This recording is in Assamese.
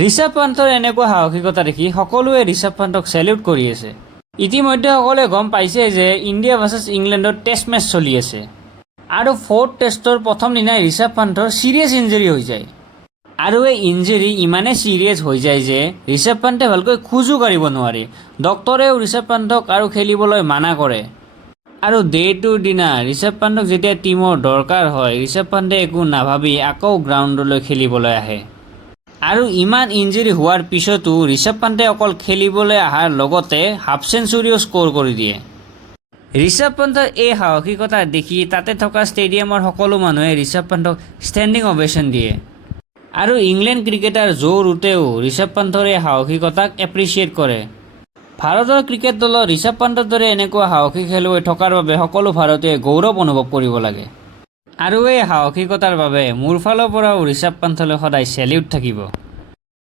ঋষভ পান্থৰ এনেকুৱা সাহসিকতা দেখি সকলোৱে ঋষভ পান্থক চেলিউট কৰি আছে। ইতিমধ্যে সকলোৱে গম পাইছে যে ইণ্ডিয়া ভাৰ্চেছ ইংলেণ্ডত টেষ্ট মেচ চলি আছে আৰু 4th টেষ্টৰ প্ৰথম দিনাই ঋষভ পান্থৰ চিৰিয়াছ ইঞ্জুৰি হৈ যায় আৰু এই ইঞ্জুৰি ইমানেই চিৰিয়াছ হৈ যায় যে ঋষভ পান্থে ভালকৈ খোজো কাঢ়িব নোৱাৰে। ডক্টৰেও ঋষভ পান্থক আৰু খেলিবলৈ মানা কৰে আৰু ডে টুৰ দিনা ঋষভ পান্থক যেতিয়া টীমৰ দৰকাৰ হয় ঋষভ পান্থে একো নাভাবি আকৌ গ্ৰাউণ্ডলৈ খেলিবলৈ আহে আৰু ইমান ইঞ্জুৰি হোৱাৰ পিছতো ঋষভ পান্থে অকল খেলিবলৈ অহাৰ লগতে হাফ চেঞ্চুৰিও স্ক'ৰ কৰি দিয়ে। ঋষভ পান্থৰ এই সাহসিকতা দেখি তাতে থকা ষ্টেডিয়ামৰ সকলো মানুহে ঋষভ পান্থক ষ্টেণ্ডিং অভেশ্যন দিয়ে আৰু ইংলেণ্ড ক্ৰিকেটাৰ জো ৰুটেও ঋষভ পান্থৰ এই সাহসিকতাক এপ্ৰিচিয়েট কৰে। ভাৰতৰ ক্ৰিকেট দলত ঋষভ পান্থৰ দৰে এনেকুৱা সাহসী খেলুৱৈ থকাৰ বাবে সকলো ভাৰতীয় গৌৰৱ অনুভৱ কৰিব লাগে আৰু এই সাহসিকতাৰ বাবে মোৰ ফালৰ পৰাও ঋষভ পান্থলৈ সদায় চেলিউট থাকিব।